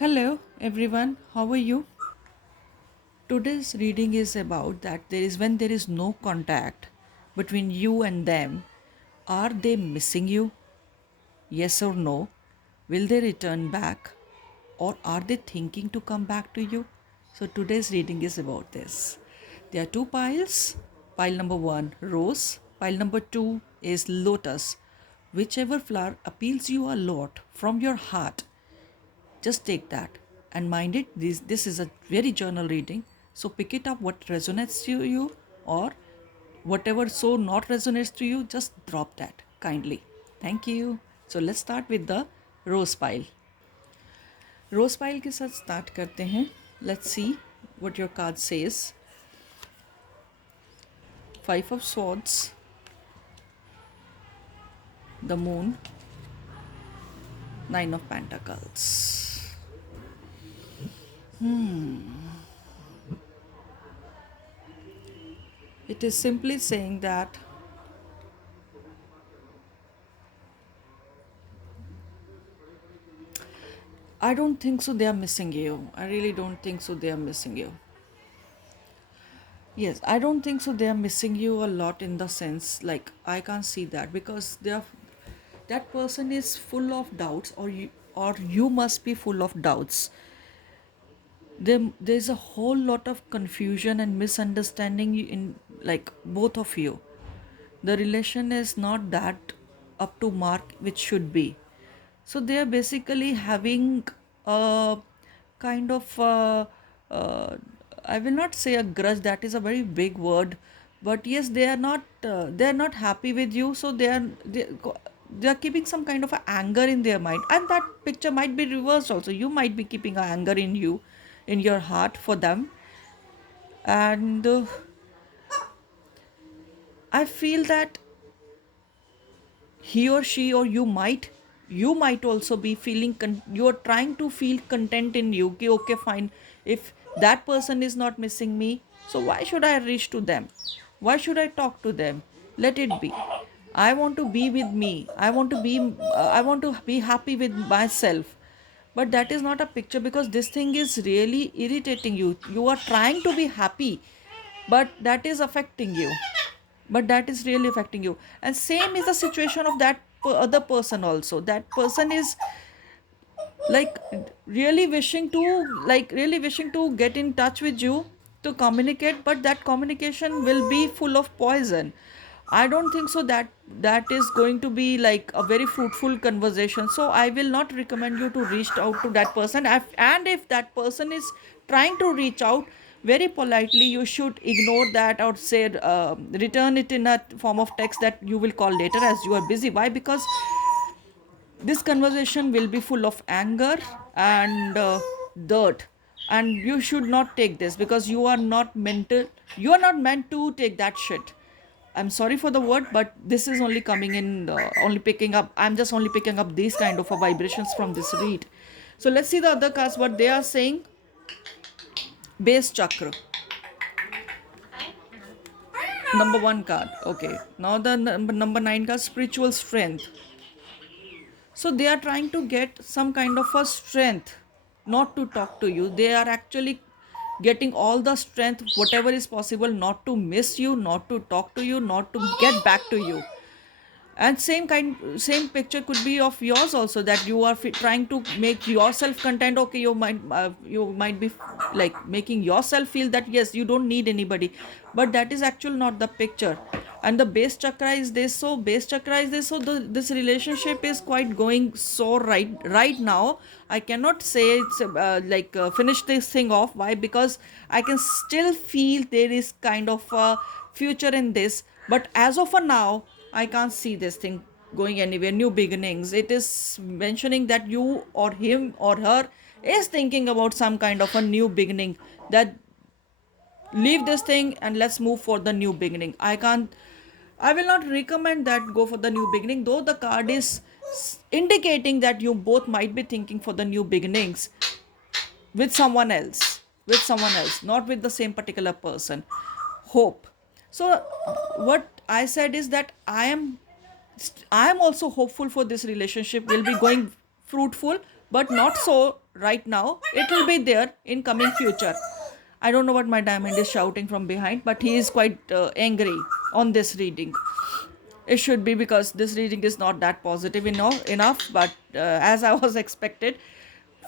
Hello everyone, how are you? Today's reading is about that there is when there is no contact between you and them, are they missing you? Yes or no? Will they return back? Or are they thinking to come back to you? So today's reading is about this. There are two piles. Pile number one, rose. Pile number two is lotus. Whichever flower appeals you a lot from your heart, just take that and mind it. This is a very journal reading. So pick it up what resonates to you, or whatever so not resonates to you, just drop that kindly. Thank you. So let's start with the rose pile. Rose pile के साथ start करते हैं. Let's see what your card says. Five of swords, the moon, nine of pentacles. It is simply saying that I don't think so they are missing you. I really don't think so they are missing you. Yes, I don't think so they are missing you a lot, in the sense like I can't see that, because they are, that person is full of doubts, or you must be full of doubts. There's a whole lot of confusion and misunderstanding in, like, both of you. The relation is not that up to mark which should be. So they are basically having a kind of uh, I will not say a grudge, that is a very big word, but yes, they are not happy with you. So they are keeping some kind of a anger in their mind, and that picture might be reversed also. You might be keeping a anger in you, in your heart for them. And I feel that he or she, or you might also be feeling you're trying to feel content in you. Okay, okay, fine, if that person is not missing me, so why should I reach to them? Why should I talk to them? Let it be. I want to be with me. I want to be happy with myself. But that is not a picture, because this thing is really irritating you. You are trying to be happy, but that is affecting you. But that is really affecting you. And same is the situation of that other person also. That person is like really wishing to get in touch with you, to communicate, but that communication will be full of poison. I don't think so that is going to be like a very fruitful conversation. So I will not recommend you to reach out to that person. And if that person is trying to reach out, very politely you should ignore that, or say, return it in a form of text that you will call later as you are busy. Why? Because this conversation will be full of anger and dirt, and you should not take this, because you are not meant to take that shit. I'm sorry for the word, but this is only coming in, only picking up, I'm just only picking up these kind of vibrations from this read. So let's see the other cards what they are saying. Base chakra, number one card. Okay, now the number nine card, spiritual strength. So they are trying to get some kind of a strength not to talk to you. They are actually getting all the strength, whatever is possible, not to miss you, not to talk to you, not to get back to you. And same picture could be of yours also, that you are trying to make yourself content. Okay, you might be like making yourself feel that yes, you don't need anybody, but that is actually not the picture. And the base chakra is this, so base chakra is this, so this relationship is quite going so right now. I cannot say it's finish this thing off. Why? Because I can still feel there is kind of a future in this, but as of a now, I can't see this thing going anywhere. New beginnings. It is mentioning that you or him or her is thinking about some kind of a new beginning. That leave this thing and let's move for the new beginning. I will not recommend that go for the new beginning, though the card is indicating that you both might be thinking for the new beginnings with someone else. With someone else, not with the same particular person. Hope. So what I said is that I am also hopeful for this relationship will be going fruitful, but not so right now. It will be there in coming future. I don't know what my diamond is shouting from behind, but he is quite angry on this reading. It should be, because this reading is not that positive enough, but as I was expected,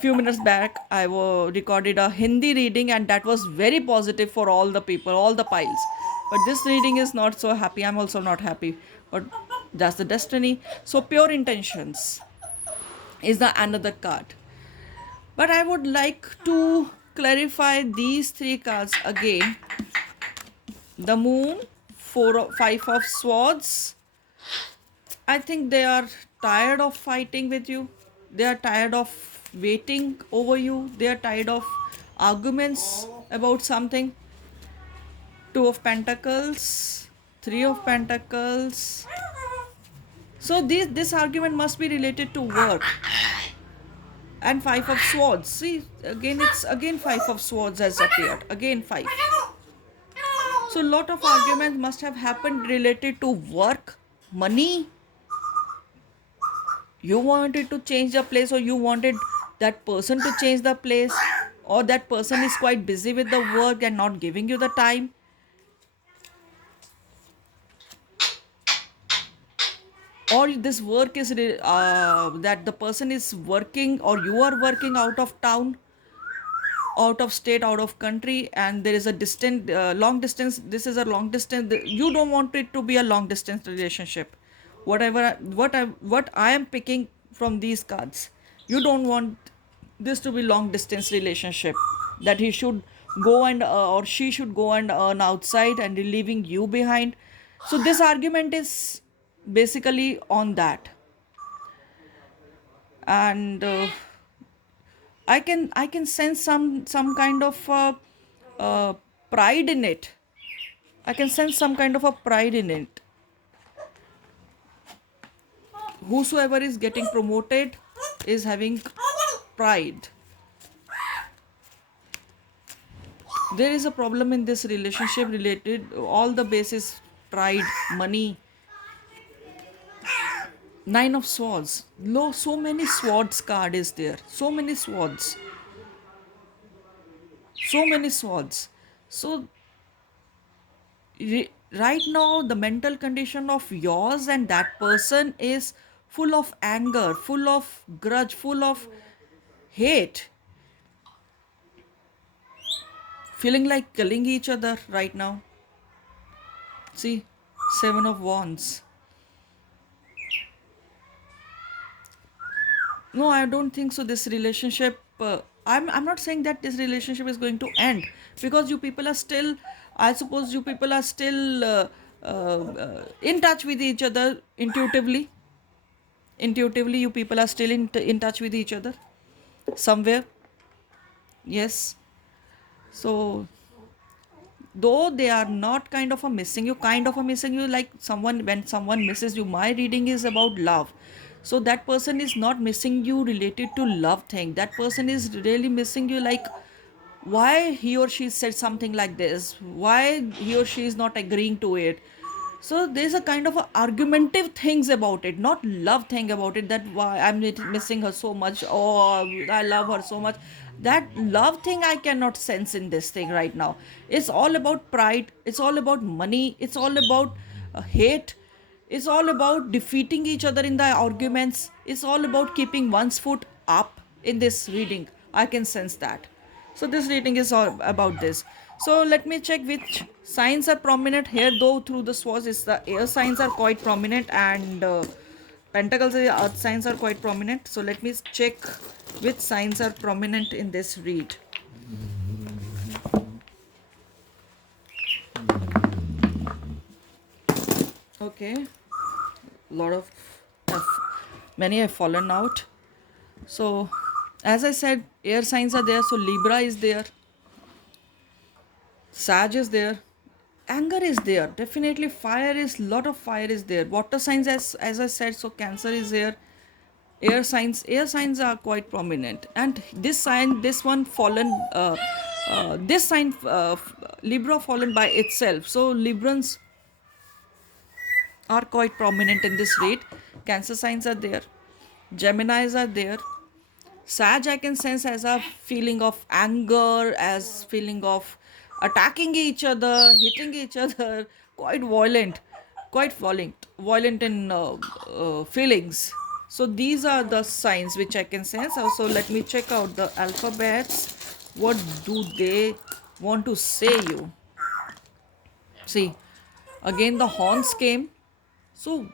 few minutes back I recorded a Hindi reading, and that was very positive for all the people, all the piles. But this reading is not so happy. I'm also not happy, but that's the destiny. So pure intentions is the another card. But I would like to clarify these three cards again. The moon, five of swords. I think they are tired of fighting with you. They are tired of waiting over you. They are tired of arguments about something. Two of Pentacles, Three of Pentacles. So this argument must be related to work. And Five of Swords. See, again it's again Five of Swords has appeared. Again five. So lot of arguments must have happened related to work, money. You wanted to change the place, or you wanted that person to change the place, or that person is quite busy with the work and not giving you the time. Or this work is that the person is working, or you are working out of town, out of state, out of country, and there is a distant long distance. This is a long distance. You don't want it to be a long distance relationship. What I am picking from these cards, you don't want this to be long distance relationship, that he should go and or she should go and earn outside and leaving you behind. So this argument is basically on that. And I can sense some kind of uh, pride in it. I can sense some kind of a pride in it. Whosoever is getting promoted is having pride. There is a problem in this relationship related, all the basis, pride, money. Nine of Swords. So many swords card is there. So many swords. So many swords. So right now the mental condition of yours and that person is full of anger, full of grudge, full of hate, feeling like killing each other right now. See, Seven of Wands. No, I don't think so. This relationship, I'm not saying that this relationship is going to end, because you people are still, I suppose, you people are still in touch with each other intuitively. Intuitively, you people are still in touch with each other somewhere. Yes. So, though they are not kind of a missing you, like someone, when someone misses you, my reading is about love. So that person is not missing you related to love thing. That person is really missing you, like why he or she said something like this, why he or she is not agreeing to it. So there's a kind of a argumentative things about it, not love thing about it, that why I'm missing her so much, or I love her so much. That love thing I cannot sense in this thing right now. It's all about pride, it's all about money, it's all about hate, it's all about defeating each other in the arguments, it's all about keeping one's foot up in this reading. I can sense that. So this reading is all about this. So let me check which signs are prominent here. Though through the swords, is the air signs are quite prominent, and pentacles, earth signs are quite prominent. So let me check which signs are prominent in this read. Okay, lot of many have fallen out. So as I said, air signs are there. So Libra is there, Sag is there, anger is there, definitely fire is, lot of fire is there. Water signs, as I said, so Cancer is here. Air signs are quite prominent, and this sign, this one fallen, this sign, Libra fallen by itself. So Librans are quite prominent in this read. Cancer signs are there, Geminis are there, Sag I can sense as a feeling of anger, as feeling of attacking each other, hitting each other, quite violent, violent in feelings. So these are the signs which I can sense. Also, let me check out the alphabets. What do they want to say you? See, again the horns came. So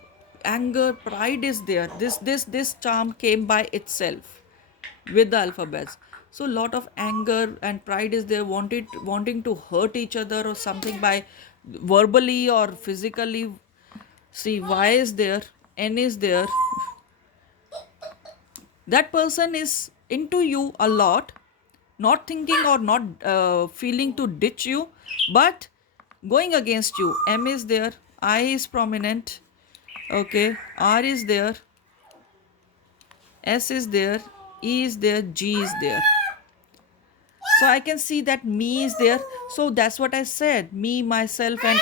anger, pride is there. This charm came by itself with the alphabets. So lot of anger and pride is there, wanting to hurt each other or something by verbally or physically. See, Y is there, N is there. That person is into you a lot, not thinking or not feeling to ditch you, but going against you. M is there, I is prominent. Okay, R is there, S is there, E is there, G is there. So I can see that me is there. So that's what I said. Me, myself, and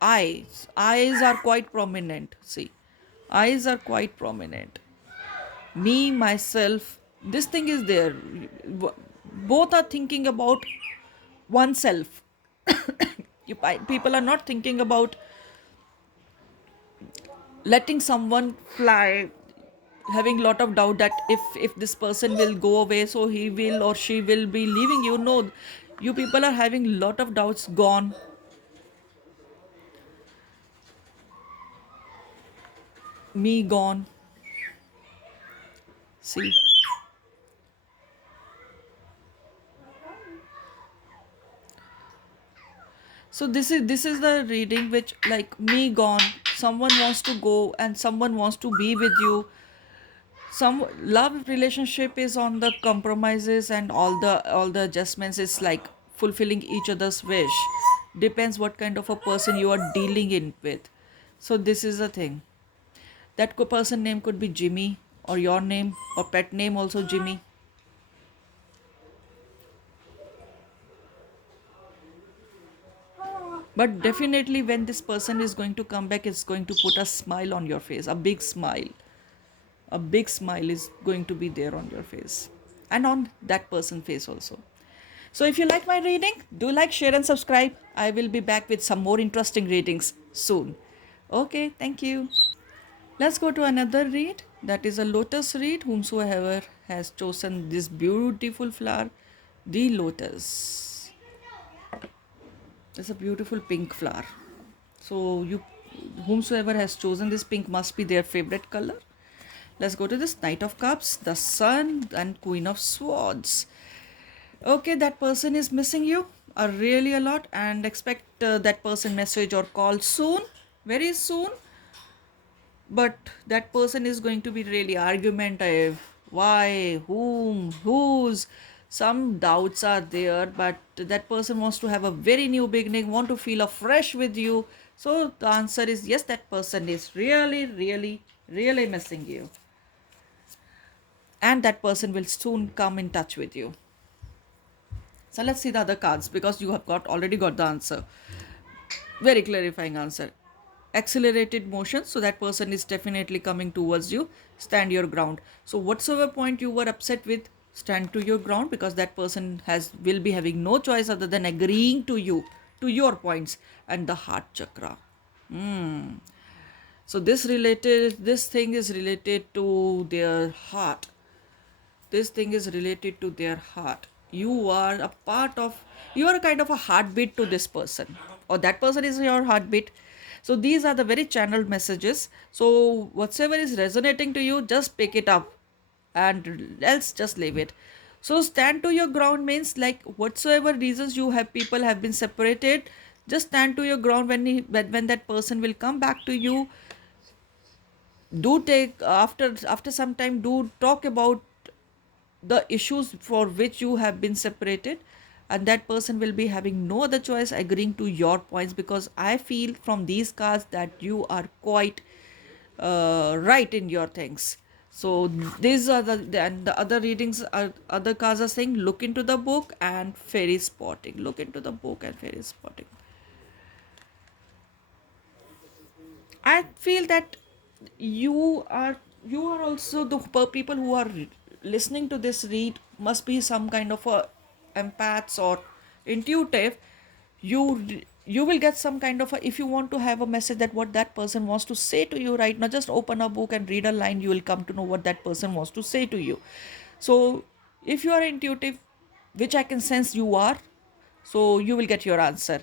eyes. Eyes are quite prominent. See, eyes are quite prominent. Me, myself, this thing is there. Both are thinking about oneself. People are not thinking about letting someone fly, having lot of doubt that if this person will go away, so he will or she will be leaving you. No, you people are having lot of doubts gone. Me gone. See, so this is the reading which, like, me gone, someone wants to go and someone wants to be with you. Some love relationship is on the compromises and all the adjustments. It's like fulfilling each other's wish. Depends what kind of a person you are dealing in with. So this is the thing. That person name could be Jimmy, or your name or pet name also Jimmy. But definitely when this person is going to come back, it's going to put a smile on your face, a big smile. A big smile is going to be there on your face and on that person's face also. So if you like my reading, do like, share, and subscribe. I will be back with some more interesting readings soon. Okay, thank you. Let's go to another read. That is a lotus read. Whomsoever has chosen this beautiful flower, the lotus. It's a beautiful pink flower. So whomsoever has chosen this pink must be their favorite color. Let's go to this Knight of Cups, the Sun, and Queen of Swords. Okay, that person is missing you really a lot, and expect that person message or call soon, very soon. But that person is going to be really argumentative. Why, whom, whose? Some doubts are there, but that person wants to have a very new beginning, want to feel afresh with you. So the answer is yes, that person is really, really, really missing you, and that person will soon come in touch with you. So let's see the other cards, because you have already got the answer. Very clarifying answer. Accelerated motion, so that person is definitely coming towards you. Stand your ground. So whatsoever point you were upset with, stand to your ground, because that person will be having no choice other than agreeing to you, to your points. And the heart chakra. So this thing is related to their heart. This thing is related to their heart. You are a kind of a heartbeat to this person, or that person is your heartbeat. So these are the very channeled messages. So whatsoever is resonating to you, just pick it up and else just leave it. So stand to your ground means, like, whatsoever reasons people have been separated, just stand to your ground. When that person will come back to you, do take after some time, do talk about the issues for which you have been separated, and that person will be having no other choice agreeing to your points, because I feel from these cards that you are quite right in your things. So these are and the other readings are, other cards are saying, look into the book and fairy spotting. Look into the book and fairy spotting. I feel that you are also the people who are listening to this read must be some kind of a empaths or intuitive. You will get some kind of a, if you want to have a message that what that person wants to say to you right now, just open a book and read a line, you will come to know what that person wants to say to you. So if you are intuitive, which I can sense you are, so you will get your answer.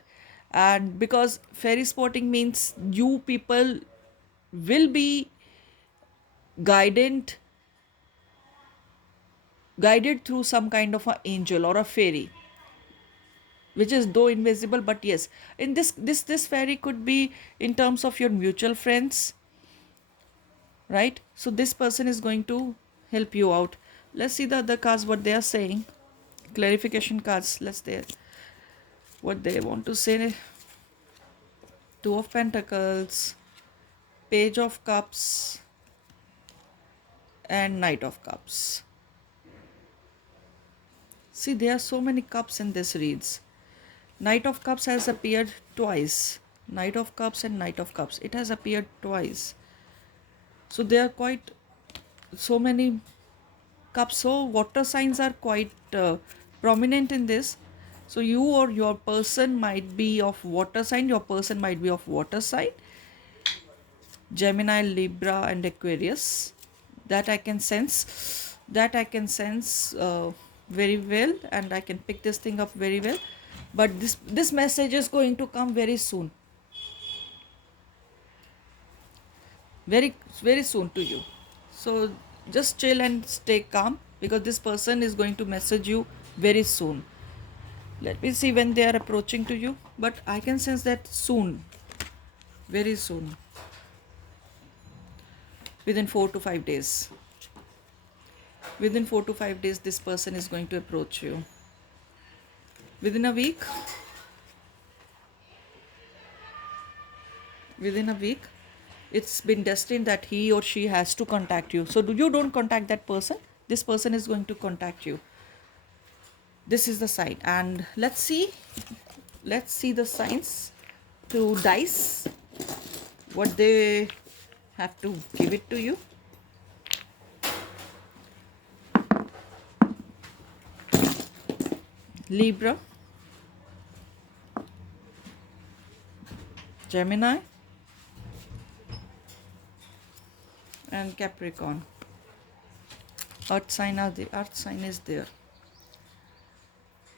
And because fairy spotting means you people will be guided guided through some kind of an angel or a fairy, which is though invisible, but yes, in this fairy could be in terms of your mutual friends, right? So this person is going to help you out. Let's see the other cards, what they are saying. Clarification cards, let's there, what they want to say. Two of Pentacles, Page of Cups, and Knight of Cups. See, there are so many cups in this reads. Knight of Cups has appeared twice. Knight of Cups and Knight of Cups, it has appeared twice. So there are quite so many cups. So water signs are quite prominent in this. So you or your person might be of water sign. Your person might be of water sign. Gemini, Libra, and Aquarius. That I can sense. That I can sense very well, and I can pick this thing up very well. But this message is going to come very soon. Very soon to you. So just chill and stay calm, because this person is going to message you very soon. Let me see when they are approaching to you, but I can sense that soon, very soon, within 4 to 5 days. Within 4 to 5 days, this person is going to approach you. Within a week, it's been destined that he or she has to contact you. So you don't contact that person, this person is going to contact you. This is the sign. And let's see the signs to dice, what they have to give it to you. Libra, Gemini, and Capricorn. Earth sign is there.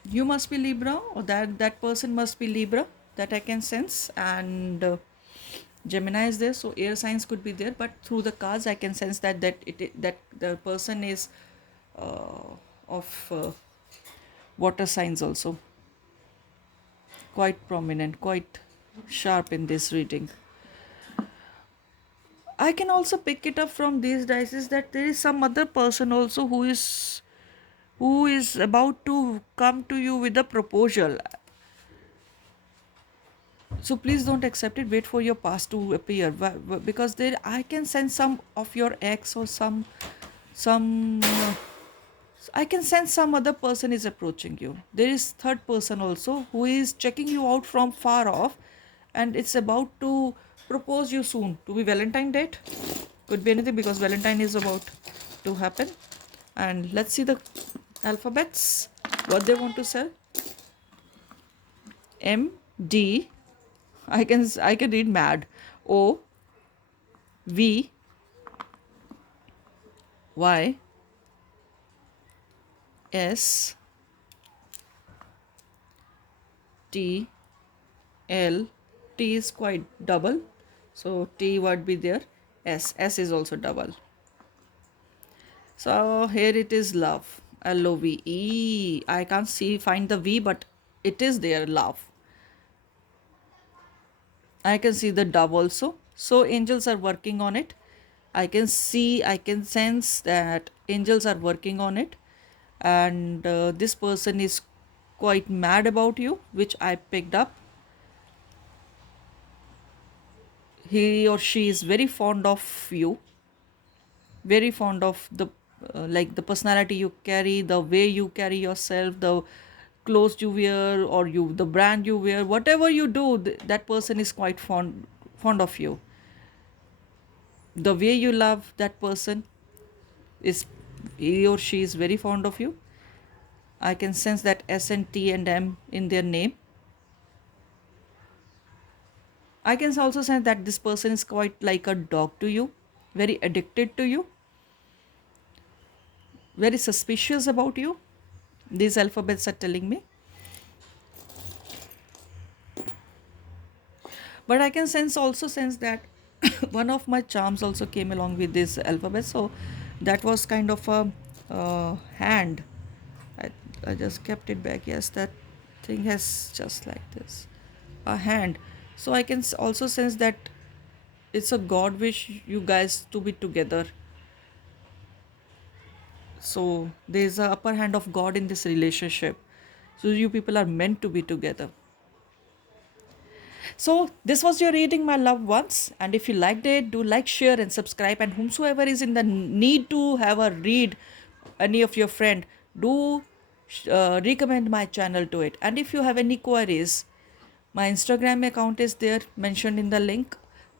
You must be Libra, or that person must be Libra, that I can sense. And Gemini is there, so air signs could be there, but through the cards I can sense that the person is of water signs also. Quite prominent, quite sharp in this reading. I can also pick it up from these dice that there is some other person also who is about to come to you with a proposal. So please don't accept it, wait for your past to appear, because there I can sense some of your ex or some I can sense some other person is approaching you. There is third person also who is checking you out from far off, and it's about to propose you soon. To be Valentine date, could be anything, because Valentine is about to happen. And let's see the alphabets, what they want to sell. M, D, I can read mad. O, V, Y, S, T, L. T is quite double, so T would be there. S is also double. So here it is love, LOVE. I can't find the V, but it is there, love. I can see the dove also. So angels are working on it. I can sense that angels are working on it. And this person is quite mad about you, which I picked up. He or she is very fond of you, very fond of the like the personality you carry, the way you carry yourself, the clothes you wear, or the brand you wear, whatever you do, that person is quite fond of you. The way you love that person is he or she is very fond of you. I can sense that S and T and M in their name. I can also sense that this person is quite like a dog to you, very addicted to you, very suspicious about you. These alphabets are telling me. But I can sense that one of my charms also came along with this alphabet. So that was kind of a hand. I, I just kept it back. Yes, that thing has just like this, a hand. So I can also sense that it's a God wish you guys to be together. So there's a upper hand of God in this relationship. So you people are meant to be together. So this was your reading, my loved ones. And if you liked it, do like, share, and subscribe. And whomsoever is in the need to have a read, any of your friend, do recommend my channel to it. And if you have any queries, my Instagram account is there mentioned in the link,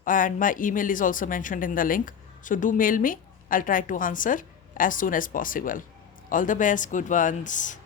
and my email is also mentioned in the link. So do mail me. I'll try to answer as soon as possible. All the best, good ones.